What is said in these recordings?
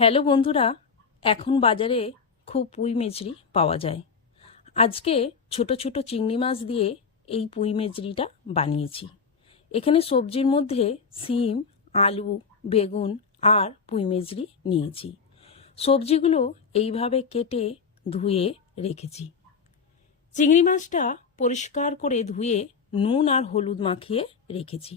Hello বন্ধুরা, এখন বাজারে খুব পুঁই মেজরি পাওয়া যায়। আজকে ছোট ছোট চিংড়ি মাছ দিয়ে এই পুঁই মেজরিটা বানিয়েছি। এখানে সবজির মধ্যে সিম, আলু, বেগুন আর পুঁই মেজরি নিয়েছি। সবজিগুলো এইভাবে কেটে ধুয়ে রেখেছি। চিংড়ি মাছটা পরিষ্কার করে ধুয়ে নুন আর হলুদ মাখিয়ে রেখেছি।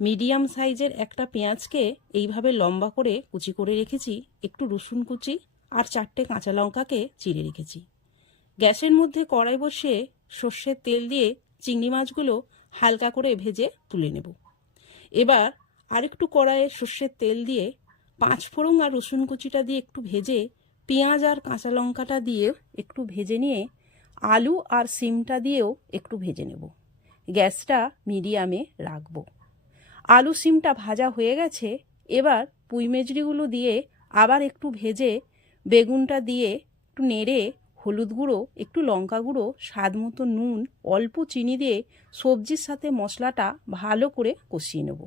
মিডিয়াম সাইজের একটা পেঁয়াজকে এইভাবে লম্বা করে কুচি করে রেখেছি, একটু রসুন কুচি আর চারটে কাঁচা লঙ্কাকে চিড়ে রেখেছি। গ্যাসের মধ্যে কড়াই বসিয়ে সর্ষের তেল দিয়ে চিংড়ি মাছগুলো হালকা করে ভেজে তুলে নেব। এবার আরেকটু কড়াইয়ে সর্ষের তেল দিয়ে পাঁচ ফোড়ন আর রসুন কুচিটা দিয়ে একটু ভেজে পেঁয়াজ আর কাঁচা লঙ্কাটা দিয়ে একটু ভেজে নিয়ে আলু আর সিমটা দিয়েও একটু ভেজে নেব। গ্যাসটা মিডিয়ামে রাখব। আলু সিমটা ভাজা হয়ে গেছে, এবার পুঁইমেজড়িগুলো দিয়ে আবার একটু ভেজে, বেগুনটা দিয়ে একটু নেড়ে, হলুদ গুঁড়ো, একটু লঙ্কা গুঁড়ো, স্বাদ মতো নুন, অল্প চিনি দিয়ে সবজির সাথে মশলাটা ভালো করে কষিয়ে নেব।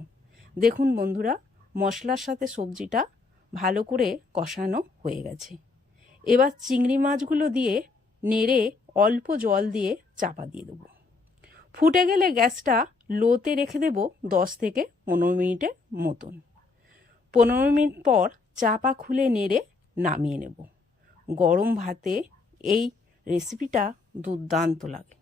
দেখুন বন্ধুরা, মশলার সাথে সবজিটা ভালো করে কষানো হয়ে গেছে। এবার চিংড়ি মাছগুলো দিয়ে নেড়ে অল্প জল দিয়ে চাপা দিয়ে দেবো। ফুটে গেলে গ্যাসটা লোতে রেখে দেব দশ থেকে পনেরো মিনিটের মতন। পনেরো মিনিট পর চাপা খুলে নেড়ে নামিয়ে নেব। গরম ভাতে এই রেসিপিটা দুর্দান্ত লাগে।